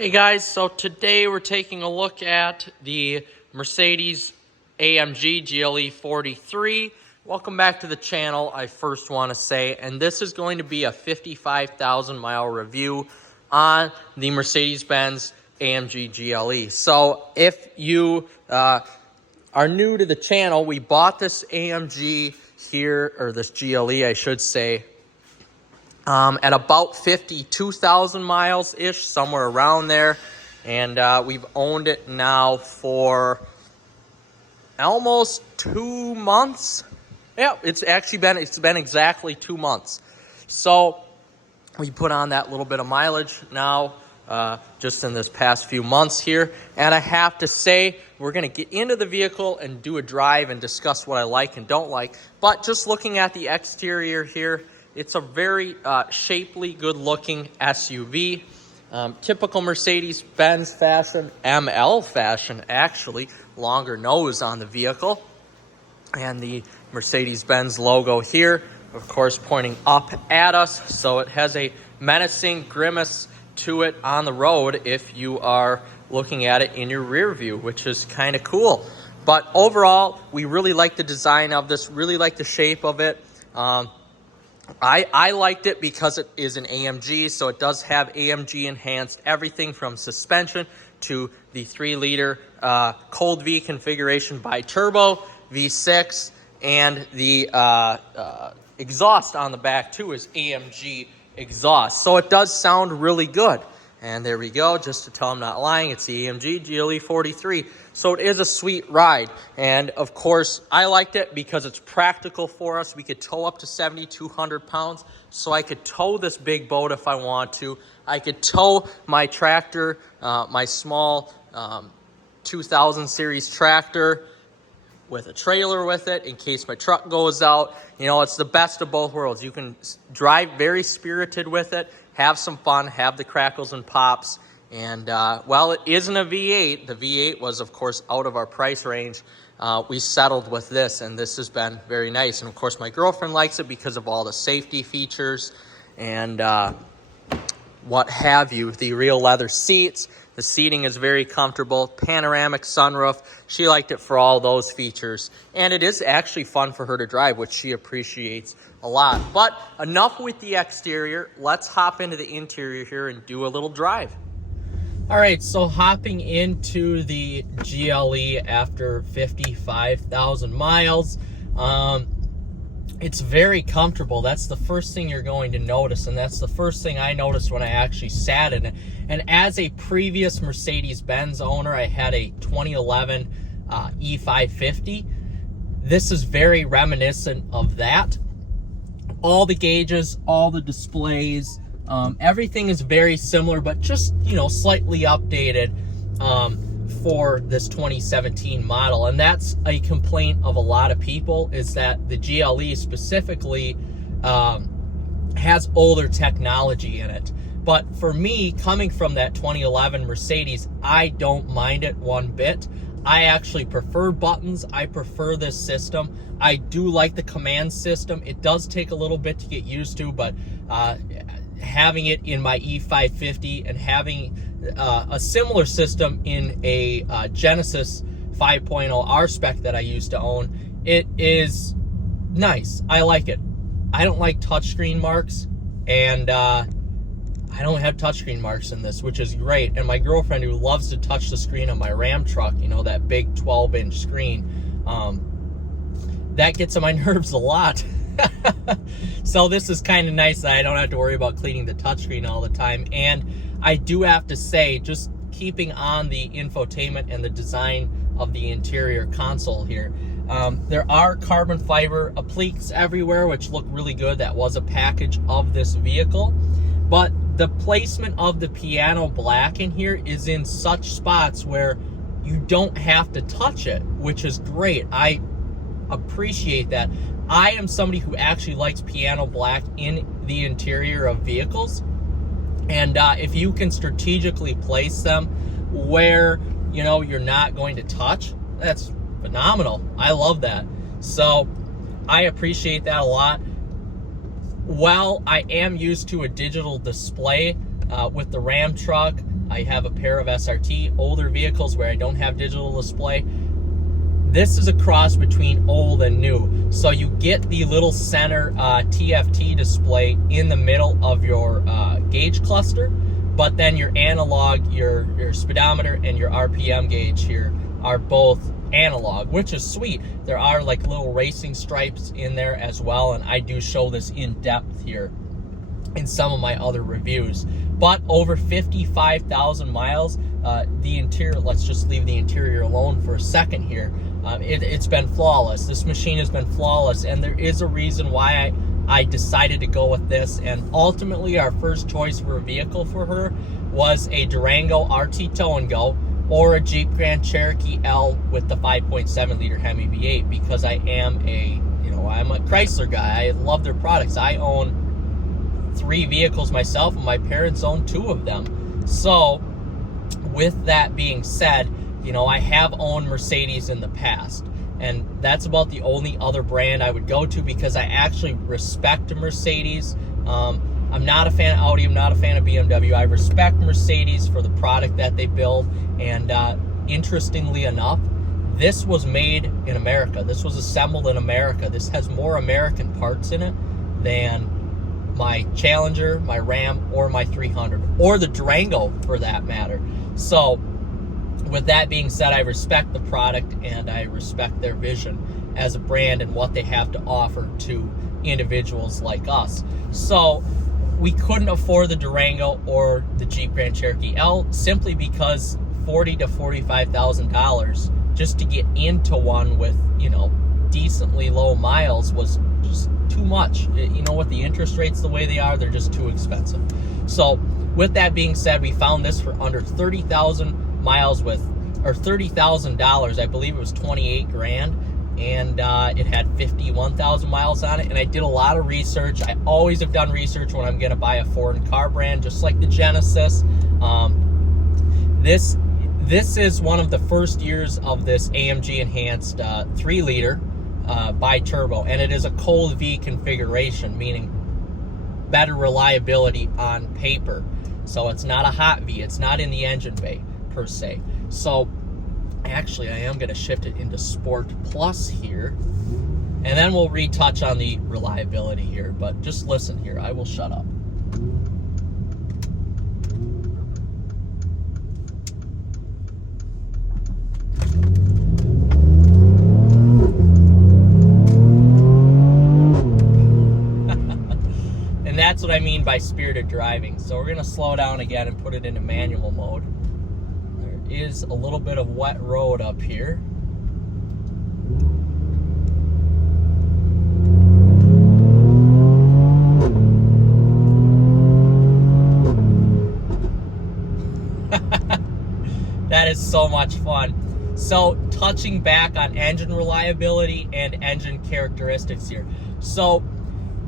Hey guys, so today we're taking a look at the Mercedes AMG GLE 43. Welcome back to the channel, I first want to say, and this is going to be a 55,000 mile review on the Mercedes-Benz AMG GLE. So if you are new to the channel, we bought this AMG here, or this GLE I should say, at about 52,000 miles-ish, somewhere around there. And we've owned it now for almost 2 months. Yeah, it's been exactly 2 months. So we put on that little bit of mileage now, just in this past few months here. And I have to say, we're going to get into the vehicle and do a drive and discuss what I like and don't like. But just looking at the exterior here, it's a very shapely, good-looking SUV. Typical Mercedes-Benz fashion, ML fashion, actually. Longer nose on the vehicle. And the Mercedes-Benz logo here, of course, pointing up at us. So it has a menacing grimace to it on the road if you are looking at it in your rear view, which is kind of cool. But overall, we really like the design of this, really like the shape of it. I liked it because it is an AMG, so it does have AMG enhanced everything from suspension to the 3-liter cold V configuration bi-turbo, V6, and the exhaust on the back too is AMG exhaust. So it does sound really good. And there we go, just to tell I'm not lying, it's the AMG GLE 43. So it is a sweet ride. And of course, I liked it because it's practical for us. We could tow up to 7,200 pounds. So I could tow this big boat if I want to. I could tow my tractor, my small 2000 series tractor with a trailer with it in case my truck goes out. You know, it's the best of both worlds. You can drive very spirited with it, have some fun, have the crackles and pops. And while it isn't a V8, the V8 was, of course, out of our price range. We settled with this, and this has been very nice. And, of course, my girlfriend likes it because of all the safety features and what have you. The real leather seats. The seating is very comfortable. Panoramic sunroof. She liked it for all those features. And it is actually fun for her to drive, which she appreciates a lot. But enough with the exterior. Let's hop into the interior here and do a little drive. All right, so hopping into the GLE after 55,000 miles. It's very comfortable. That's the first thing you're going to notice, and that's the first thing I noticed when I actually sat in it. And as a previous Mercedes-Benz owner, I had a 2011 E550. This is very reminiscent of that. All the gauges, all the displays, everything is very similar, but just, you know, slightly updated for this 2017 model. And that's a complaint of a lot of people, is that the GLE specifically has older technology in it. But for me, coming from that 2011 Mercedes, I don't mind it one bit. I actually prefer buttons. I prefer this system. I do like the command system. It does take a little bit to get used to, but having it in my E550 and having a similar system in a Genesis 5.0 R-Spec that I used to own, it is nice. I like it. I don't like touchscreen marks, and I don't have touchscreen marks in this, which is great. And my girlfriend, who loves to touch the screen on my Ram truck, you know, that big 12-inch screen, that gets on my nerves a lot. So this is kind of nice that I don't have to worry about cleaning the touchscreen all the time. And I do have to say, just keeping on the infotainment and the design of the interior console here, there are carbon fiber appliques everywhere, which look really good. That was a package of this vehicle. But the placement of the piano black in here is in such spots where you don't have to touch it, which is great. I appreciate that. I am somebody who actually likes piano black in the interior of vehicles. And if you can strategically place them where, you know, you're not going to touch, that's phenomenal. I love that. So I appreciate that a lot. While I am used to a digital display with the Ram truck, I have a pair of SRT older vehicles where I don't have digital display. This is a cross between old and new. So you get the little center TFT display in the middle of your gauge cluster, but then your analog, your speedometer and your RPM gauge here are both analog, which is sweet. There are like little racing stripes in there as well, and I do show this in depth here in some of my other reviews. But over 55,000 miles, the interior, let's just leave the interior alone for a second here. It's been flawless. This machine has been flawless, and there is a reason why I decided to go with this. And ultimately, our first choice for a vehicle for her was a Durango RT Tow and Go or a Jeep Grand Cherokee L with the 5.7 liter Hemi V8, because I'm a Chrysler guy. I love their products. I own 3 vehicles myself, and my parents own 2 of them. So with that being said, I have owned Mercedes in the past, and that's about the only other brand I would go to, because I actually respect Mercedes. I'm not a fan of Audi, I'm not a fan of BMW. I respect Mercedes for the product that they build, and interestingly enough, this was made in America. This was assembled in America. This has more American parts in it than my Challenger, my Ram, or my 300, or the Durango for that matter. So with that being said, I respect the product and I respect their vision as a brand and what they have to offer to individuals like us. So we couldn't afford the Durango or the Jeep Grand Cherokee L simply because $40,000 to $45,000 just to get into one with, decently low miles was just too much. With the interest rates the way they are, they're just too expensive. So with that being said, we found this for under 30,000 miles or $30,000. I believe it was 28 grand. And it had 51,000 miles on it. And I did a lot of research. I always have done research when I'm going to buy a foreign car brand, just like the Genesis. This is one of the first years of this AMG enhanced 3-liter bi-turbo, and it is a cold V configuration, meaning better reliability on paper. So it's not a hot V. It's not in the engine bay per se. So actually, I am going to shift it into Sport Plus here, and then we'll retouch on the reliability here. But just listen here. I will shut up. And that's what I mean by spirited driving. So we're going to slow down again and put it into manual mode. Is a little bit of wet road up here. That is so much fun. So touching back on engine reliability and engine characteristics here. So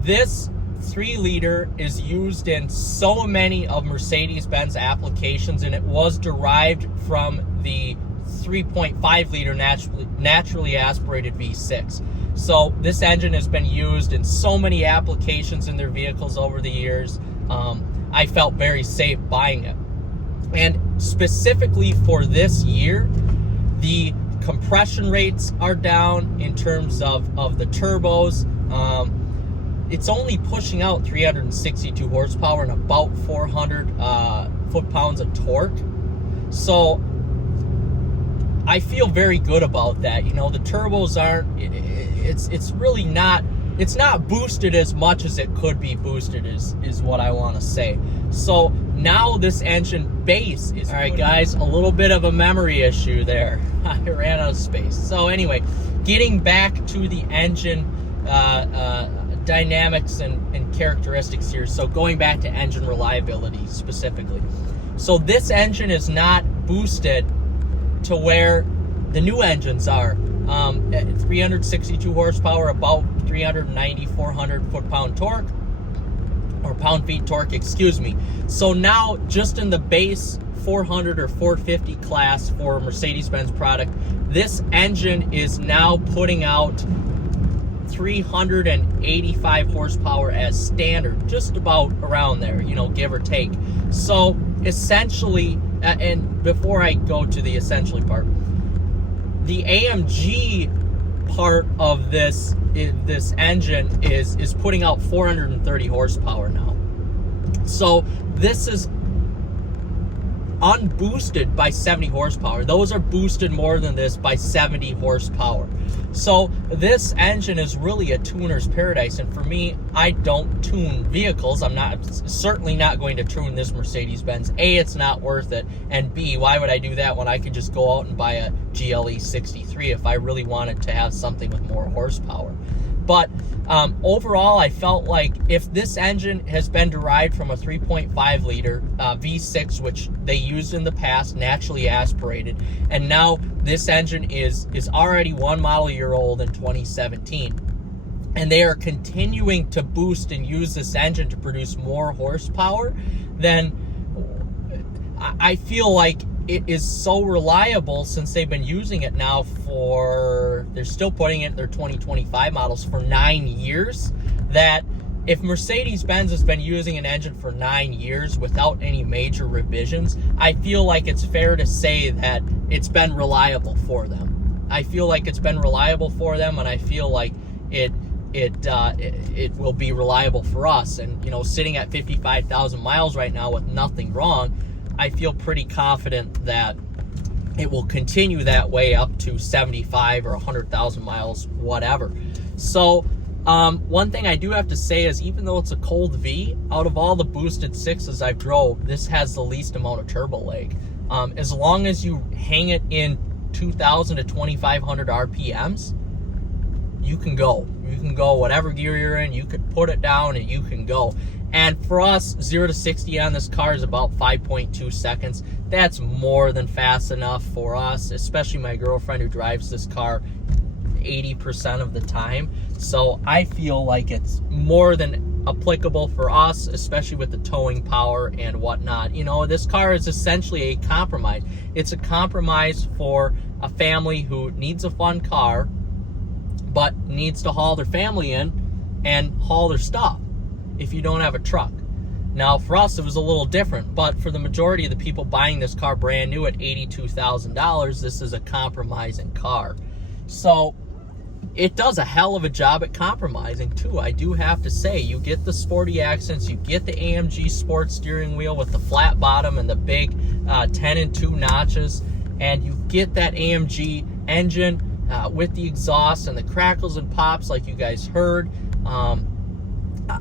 this 3-liter is used in so many of Mercedes-Benz applications, and it was derived from the 3.5-liter naturally aspirated V6. So this engine has been used in so many applications in their vehicles over the years. I felt very safe buying it. And specifically for this year, the compression rates are down in terms of the turbos. It's only pushing out 362 horsepower and about 400 foot-pounds of torque. So I feel very good about that. The turbos aren't, it's really not, it's not boosted as much as it could be boosted is what I want to say. So now this engine base is, all right guys, a little bit of a memory issue there. I ran out of space. So anyway, getting back to the engine dynamics and characteristics here. So going back to engine reliability specifically. So this engine is not boosted to where the new engines are. At 362 horsepower, about 390, 400 foot-pound torque, or pound-feet torque, excuse me. So now, just in the base 400 or 450 class for a Mercedes-Benz product, this engine is now putting out 385 horsepower as standard, just about around there, give or take. So essentially, and before I go to the essentially part, the AMG part of this engine is putting out 430 horsepower now. So this is unboosted by 70 horsepower. Those are boosted more than this by 70 horsepower. So this engine is really a tuner's paradise. And for me, I don't tune vehicles. I'm certainly not going to tune this Mercedes-Benz. A, it's not worth it. And B, why would I do that when I could just go out and buy a GLE 63 if I really wanted to have something with more horsepower? But overall, I felt like if this engine has been derived from a 3.5 liter V6, which they used in the past, naturally aspirated, and now this engine is already 1 model year old in 2017, and they are continuing to boost and use this engine to produce more horsepower, then I feel like it is so reliable, since they've been using it now they're still putting it in their 2025 models for 9 years, that if Mercedes-Benz has been using an engine for 9 years without any major revisions, I feel like it's fair to say that it's been reliable for them. I feel like it's been reliable for them, and I feel like it will be reliable for us. And, you know, sitting at 55,000 miles right now with nothing wrong, I feel pretty confident that it will continue that way up to 75 or 100,000 miles, whatever. So one thing I do have to say is, even though it's a cold V, out of all the boosted 6s I've drove, this has the least amount of turbo lag. As long as you hang it in 2,000 to 2,500 RPMs, you can go. You can go whatever gear you're in, you could put it down and you can go. And for us, 0 to 60 on this car is about 5.2 seconds. That's more than fast enough for us, especially my girlfriend who drives this car 80% of the time. So I feel like it's more than applicable for us, especially with the towing power and whatnot. You know, this car is essentially a compromise. It's a compromise for a family who needs a fun car, but needs to haul their family in and haul their stuff if you don't have a truck. Now, for us, it was a little different, but for the majority of the people buying this car brand new at $82,000, this is a compromising car. So it does a hell of a job at compromising too, I do have to say. You get the sporty accents, you get the AMG sports steering wheel with the flat bottom and the big 10 and 2 notches, and you get that AMG engine with the exhaust and the crackles and pops like you guys heard.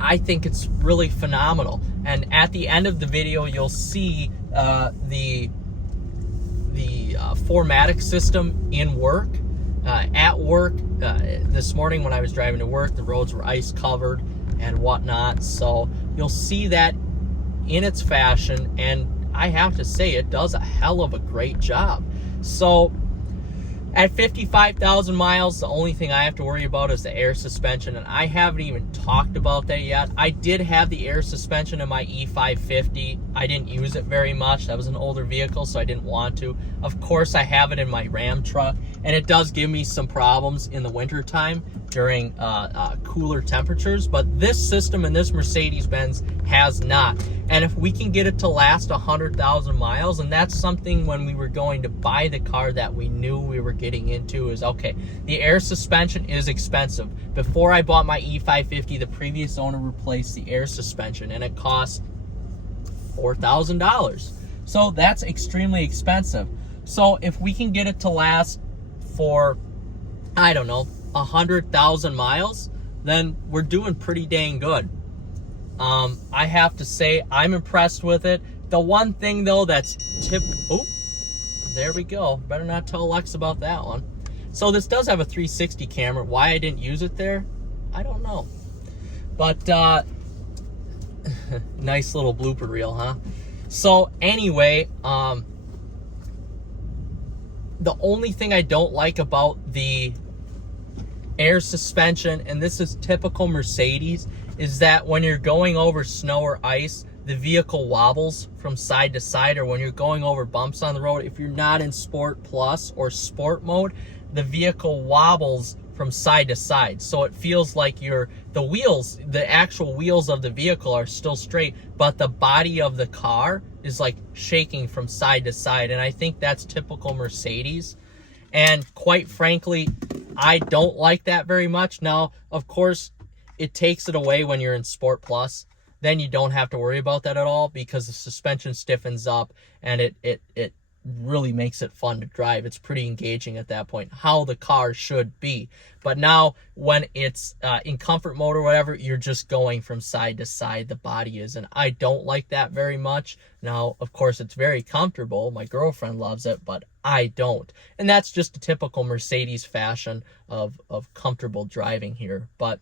I think it's really phenomenal. And at the end of the video, you'll see the 4MATIC system in work. At work this morning when I was driving to work, the roads were ice covered and whatnot. So you'll see that in its fashion, and I have to say it does a hell of a great job. So at 55,000 miles, the only thing I have to worry about is the air suspension, and I haven't even talked about that yet. I did have the air suspension in my E550. I didn't use it very much. That was an older vehicle, so I didn't want to. Of course, I have it in my Ram truck, and it does give me some problems in the wintertime during cooler temperatures, but this system in this Mercedes-Benz has not. And if we can get it to last 100,000 miles, and that's something when we were going to buy the car that we knew we were getting into, is okay, the air suspension is expensive. Before I bought my E550, the previous owner replaced the air suspension, and it cost $4,000. So that's extremely expensive. So if we can get it to last for, I don't know, 100,000 miles, then we're doing pretty dang good. I have to say, I'm impressed with it. The one thing though that's oh, there we go. Better not tell Alexa about that one. So this does have a 360 camera. Why I didn't use it there, I don't know. But nice little blooper reel, huh? So anyway, the only thing I don't like about the air suspension, and this is typical Mercedes, is that when you're going over snow or ice, the vehicle wobbles from side to side, or when you're going over bumps on the road, if you're not in Sport Plus or Sport mode, the vehicle wobbles from side to side. So it feels like the actual wheels of the vehicle are still straight, but the body of the car is like shaking from side to side, and I think that's typical Mercedes. And quite frankly, I don't like that very much. Now, of course, it takes it away when you're in Sport Plus. Then you don't have to worry about that at all, because the suspension stiffens up and it really makes it fun to drive. It's pretty engaging at that point, how the car should be. But now when it's in comfort mode or whatever, you're just going from side to side, the body is, and I don't like that very much. Now, of course, it's very comfortable. My girlfriend loves it, but I don't. And that's just a typical Mercedes fashion of comfortable driving here. But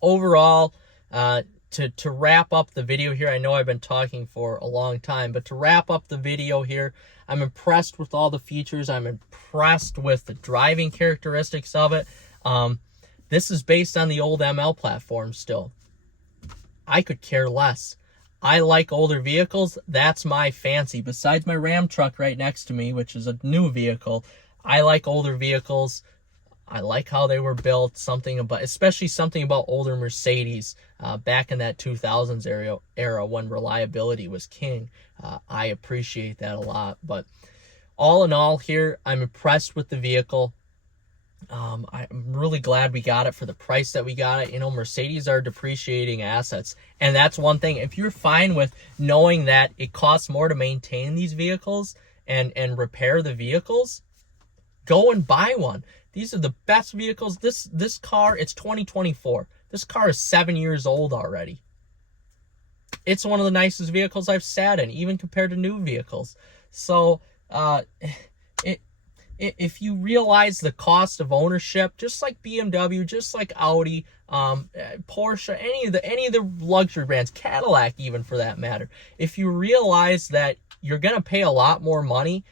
overall, to wrap up the video here, I know I've been talking for a long time, but to wrap up the video here, I'm impressed with all the features. I'm impressed with the driving characteristics of it. This is based on the old ML platform still. I could care less. I like older vehicles. That's my fancy. Besides my Ram truck right next to me, which is a new vehicle, I like older vehicles. I like how they were built, especially something about older Mercedes back in that 2000s era when reliability was king. I appreciate that a lot. But all in all here, I'm impressed with the vehicle. I'm really glad we got it for the price that we got it. You know, Mercedes are depreciating assets. And that's one thing. If you're fine with knowing that it costs more to maintain these vehicles and repair the vehicles, go and buy one. These are the best vehicles. This car, it's 2024. This car is 7 years old already. It's one of the nicest vehicles I've sat in, even compared to new vehicles. So, if you realize the cost of ownership, just like BMW, just like Audi, Porsche, any of the luxury brands, Cadillac even for that matter, if you realize that you're going to pay a lot more money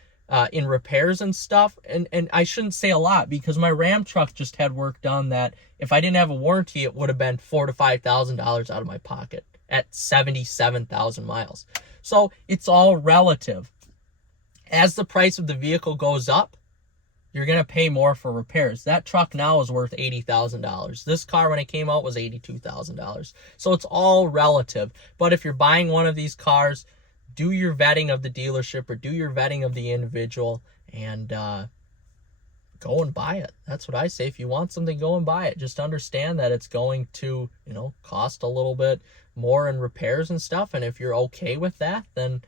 in repairs and stuff, and I shouldn't say a lot, because my Ram truck just had work done that if I didn't have a warranty, it would have been $4,000 to $5,000 out of my pocket at 77,000 miles. So it's all relative. As the price of the vehicle goes up, you're going to pay more for repairs. That truck now is worth $80,000. This car, when it came out, was $82,000. So it's all relative. But if you're buying one of these cars, do your vetting of the dealership or do your vetting of the individual and go and buy it. That's what I say. If you want something, go and buy it. Just understand that it's going to, cost a little bit more in repairs and stuff. And if you're okay with that, then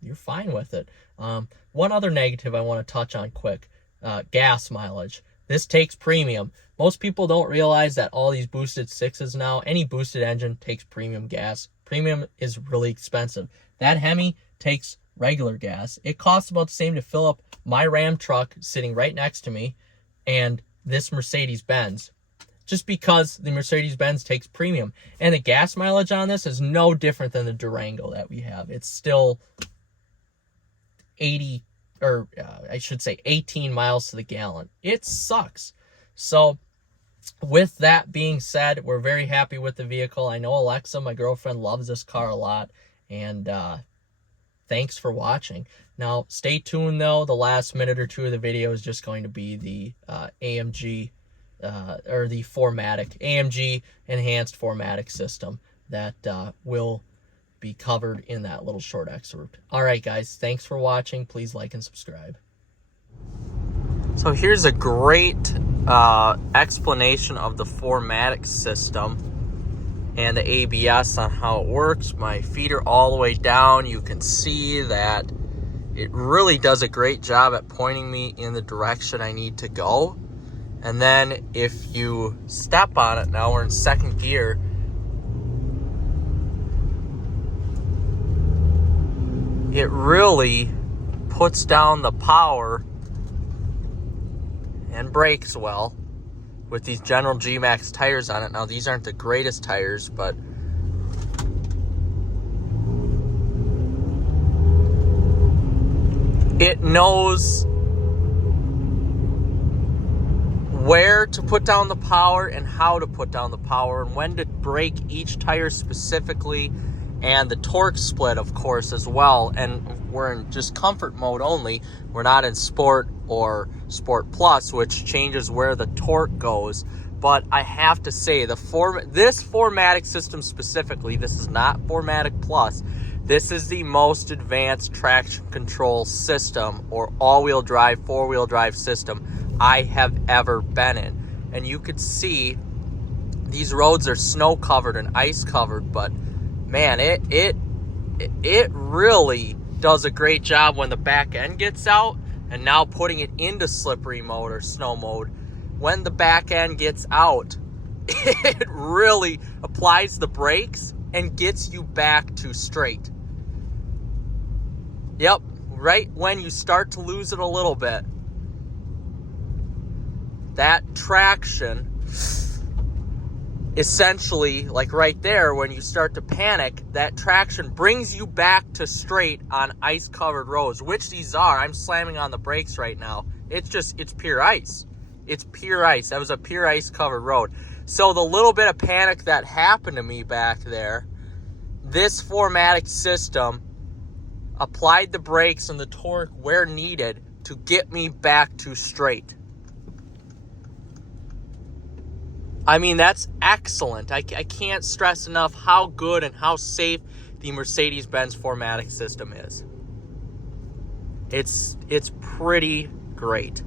you're fine with it. One other negative I want to touch on quick, gas mileage. This takes premium. Most people don't realize that all these boosted sixes now, any boosted engine takes premium gas. Premium is really expensive. That Hemi takes regular gas. It costs about the same to fill up my Ram truck sitting right next to me and this Mercedes-Benz, just because the Mercedes-Benz takes premium. And the gas mileage on this is no different than the Durango that we have. It's still 18 miles to the gallon. It sucks. So with that being said, we're very happy with the vehicle. I know Alexa, my girlfriend, loves this car a lot. And thanks for watching. Now, stay tuned, though. The last minute or two of the video is just going to be the AMG, or the 4MATIC, AMG Enhanced 4MATIC system that will be covered in that little short excerpt. All right, guys. Thanks for watching. Please like and subscribe. So here's a great explanation of the 4MATIC system and the ABS on how it works. My feet are all the way down. You can see that it really does a great job at pointing me in the direction I need to go. And then if you step on it, now we're in second gear, it really puts down the power and brakes well with these General G-Max tires on it. Now, these aren't the greatest tires, but it knows where to put down the power and how to put down the power and when to brake each tire specifically, and the torque split, of course, as well. And we're in just comfort mode only. We're not in sport or sport plus, which changes where the torque goes. But I have to say, this 4MATIC system specifically, this is not 4MATIC plus, This is the most advanced traction control system or all-wheel drive, four-wheel drive system I have ever been in. And you could see these roads are snow covered and ice covered, but man, it really does a great job when the back end gets out, and now putting it into slippery mode or snow mode. When the back end gets out, it really applies the brakes and gets you back to straight. Yep, right when you start to lose it a little bit, that traction, essentially, like right there, when you start to panic, that traction brings you back to straight on ice-covered roads, which these are. I'm slamming on the brakes right now. It's pure ice. It's pure ice. That was a pure ice-covered road. So the little bit of panic that happened to me back there, this 4MATIC system applied the brakes and the torque where needed to get me back to straight. I mean, that's excellent. I can't stress enough how good and how safe the Mercedes-Benz 4MATIC system is. It's pretty great.